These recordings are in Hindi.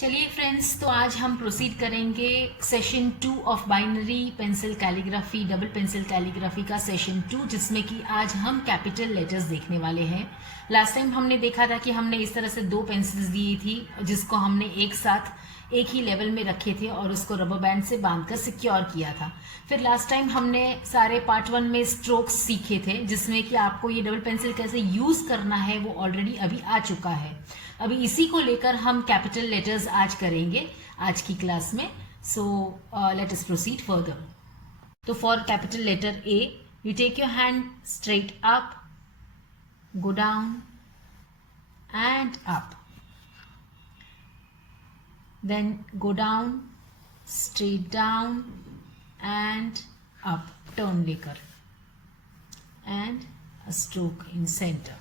चलिए फ्रेंड्स, तो आज हम प्रोसीड करेंगे session 2 of binary pencil calligraphy, double pencil calligraphy का सेशन 2, जिसमें कि आज हम कैपिटल लेटर्स देखने वाले हैं। लास्ट टाइम हमने देखा था कि हमने इस तरह से 2 पेंसिल्स दी थी जिसको हमने एक साथ एक ही लेवल में रखे थे और उसको रबर बैंड से बांधकर सिक्योर किया था। फिर लास्ट टाइम हमने सारे पार्ट 1 में स्ट्रोक्स सीखे थे, जिसमें कि आपको ये डबल पेंसिल कैसे यूज करना है वो ऑलरेडी अभी आ चुका है। अभी इसी को लेकर हम कैपिटल लेटर्स आज करेंगे आज की क्लास में। So let us proceed further. तो for capital letter A, you take your hand straight up, go down and up, then go down, straight down and up, turn लेकर and a stroke in center.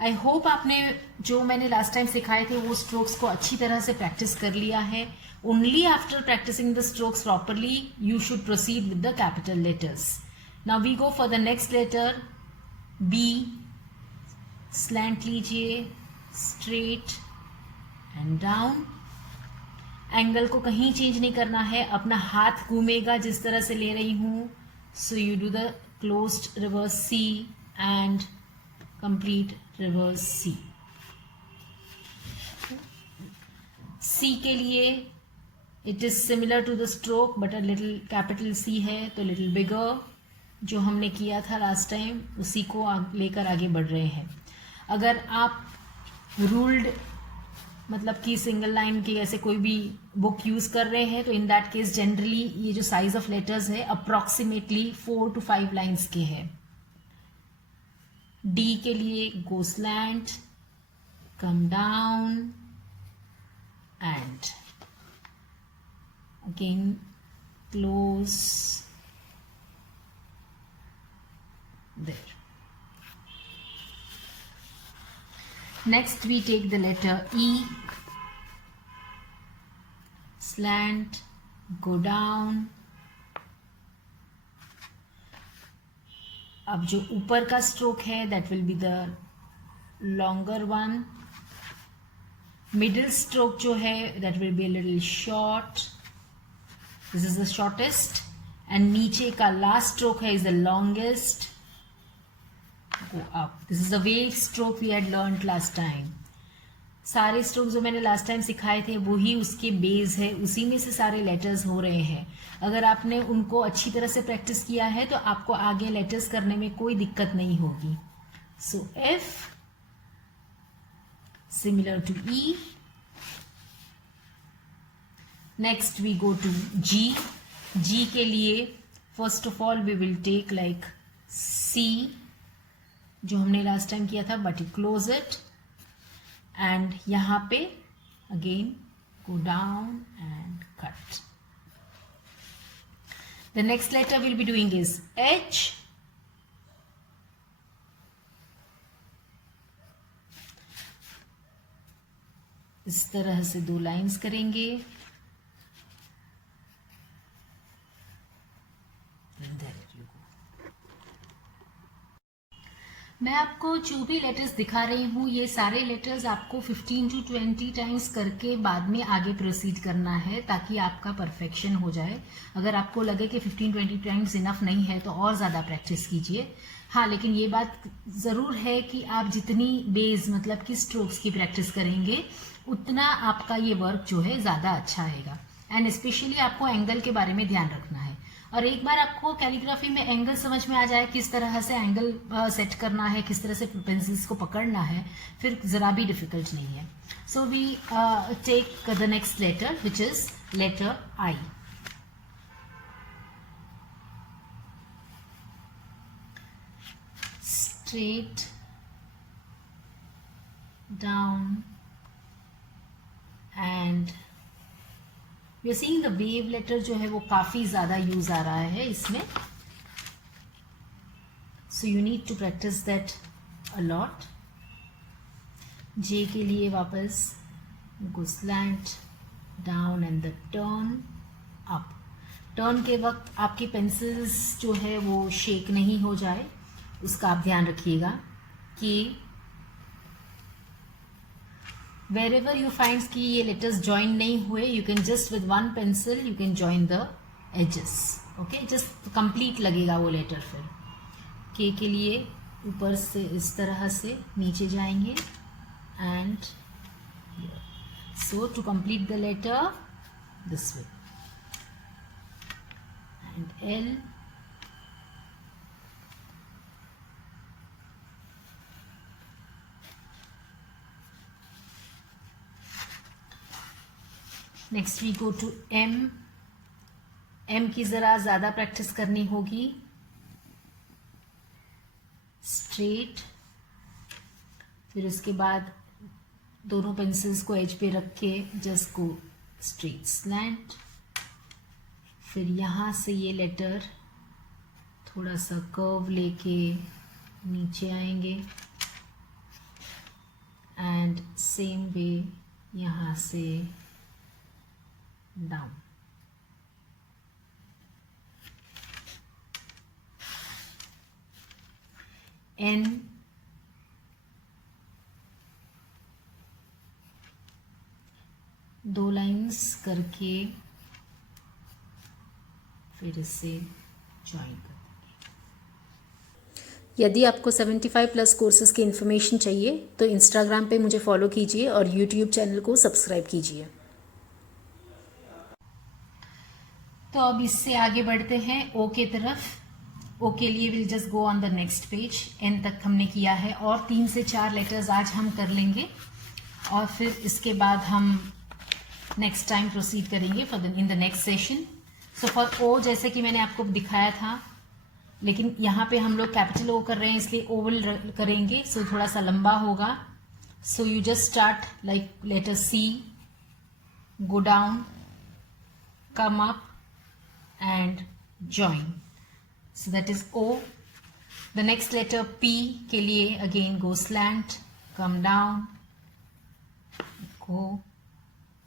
I hope आपने जो मैंने लास्ट टाइम सिखाए थे वो स्ट्रोक्स को अच्छी तरह से प्रैक्टिस कर लिया है। Only after practising the strokes properly you should proceed with the capital letters. Now we go for the next letter B. Slant लीजिए, स्ट्रेट एंड डाउन। एंगल को कहीं चेंज नहीं करना है, अपना हाथ घूमेगा जिस तरह से ले रही हूं। So you do the closed reverse C and complete reverse C. C के लिए it is similar to the stroke but a little capital C है तो लिटिल बिगर। जो हमने किया था लास्ट टाइम उसी को लेकर आगे बढ़ रहे हैं। अगर आप रूल्ड मतलब कि सिंगल लाइन की ऐसे कोई भी बुक यूज कर रहे हैं तो इन दैट केस जनरली ये जो साइज ऑफ लेटर्स है अप्रोक्सीमेटली 4 to 5 लाइन्स के है। डी के लिए go slant, come down and again close there. Next we take the letter E. Slant, go down. अब जो ऊपर का स्ट्रोक है that will be the longer one. Middle stroke जो है that will be a little short. This is the shortest. And नीचे का last stroke है is the longest. Go up. This is the wave stroke we had learned last time. सारे स्ट्रोक जो मैंने लास्ट टाइम सिखाए थे वही उसके बेस है, उसी में से सारे लेटर्स हो रहे हैं। अगर आपने उनको अच्छी तरह से प्रैक्टिस किया है तो आपको आगे लेटर्स करने में कोई दिक्कत नहीं होगी। So F similar to E. Next we go to G. G के लिए first of all we will take like C जो हमने लास्ट टाइम किया था, but you close it and यहां पे again go down and cut. The next letter will be doing is H. इस तरह से 2 लाइंस करेंगे। मैं आपको जो भी लेटर्स दिखा रही हूँ ये सारे लेटर्स आपको 15 to 20 टाइम्स करके बाद में आगे प्रोसीड करना है ताकि आपका परफेक्शन हो जाए। अगर आपको लगे कि 15-20 टाइम्स इनफ नहीं है तो और ज़्यादा प्रैक्टिस कीजिए। हाँ, लेकिन ये बात ज़रूर है कि आप जितनी बेस मतलब कि स्ट्रोक्स की प्रैक्टिस करेंगे उतना आपका ये वर्क जो है ज़्यादा अच्छा आएगा। एंड स्पेशली आपको एंगल के बारे में ध्यान रखना है। और एक बार आपको कैलीग्राफी में एंगल समझ में आ जाए, किस तरह से एंगल सेट करना है, किस तरह से पेंसिल्स को पकड़ना है, फिर जरा भी डिफिकल्ट नहीं है। So we take the next letter which is letter I. Straight down and we are seeing the wave letter जो है वो काफी ज्यादा यूज आ रहा है इसमें। So you need to practice that a lot. J के लिए वापस go slant down and the turn up. Turn के वक्त आपकी पेंसिल्स जो है वो शेक नहीं हो जाए, उसका आप ध्यान रखिएगा कि wherever you find कि ये letters join नहीं हुए, you can just with one pencil you can join the edges. Okay, just complete लगेगा वो letter फिर. K के लिए ऊपर से इस तरह से नीचे जाएंगे and here. So to complete the letter this way and L. Next we go to M. M की ज़रा ज़्यादा प्रैक्टिस करनी होगी. स्ट्रेट, फिर उसके बाद दोनों पेंसिल्स को एज पे रख के जस्ट गो स्ट्रेट स्लैंट. फिर यहाँ से ये लेटर थोड़ा सा कर्व लेके नीचे आएंगे एंड सेम वे यहाँ से down. N. दो लाइंस करके फिर इसे ज्वाइन कर देंगे. यदि आपको 75 प्लस कोर्सेज की इन्फॉर्मेशन चाहिए तो इंस्टाग्राम पे मुझे फॉलो कीजिए और यूट्यूब चैनल को सब्सक्राइब कीजिए. तो अब इससे आगे बढ़ते हैं ओ के तरफ. ओ के लिए will just go on the next page. N तक हमने किया है और 3 से 4 लेटर्स आज हम कर लेंगे और फिर इसके बाद हम नेक्स्ट टाइम प्रोसीड करेंगे in the next session. So for O जैसे कि मैंने आपको दिखाया था, लेकिन यहाँ पे हम लोग कैपिटल ओ कर रहे हैं इसलिए ओवल करेंगे. सो थोड़ा सा लंबा होगा. So you just start like letter C, go down, come up and join. So that is O. The next letter P के लिए again go slant, come down, go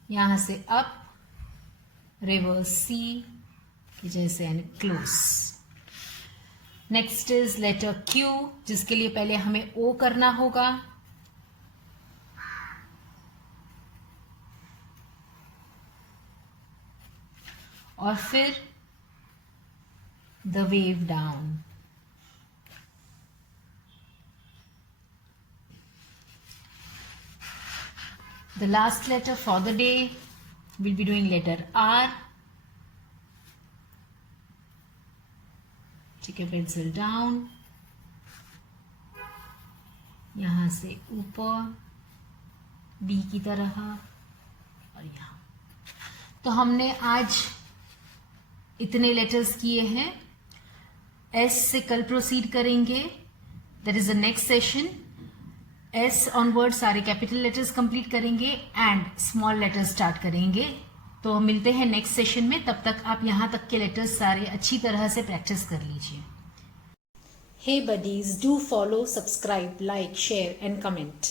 यहाँ से up, reverse C की जैसे and close. Next is letter Q जिसके लिए पहले हमें O करना होगा. और फिर the wave down. The last letter for the day we'll be doing letter R. ठीक है, pencil down, यहां से ऊपर D की तरह और यहां. तो हमने आज इतने लेटर्स किए हैं. एस से कल प्रोसीड करेंगे. That is the next session. S onward सारे कैपिटल लेटर्स कंप्लीट करेंगे एंड स्मॉल लेटर्स स्टार्ट करेंगे. तो मिलते हैं नेक्स्ट सेशन में. तब तक आप यहां तक के लेटर्स सारे अच्छी तरह से प्रैक्टिस कर लीजिए. Hey buddies, do follow, subscribe, like, share and comment.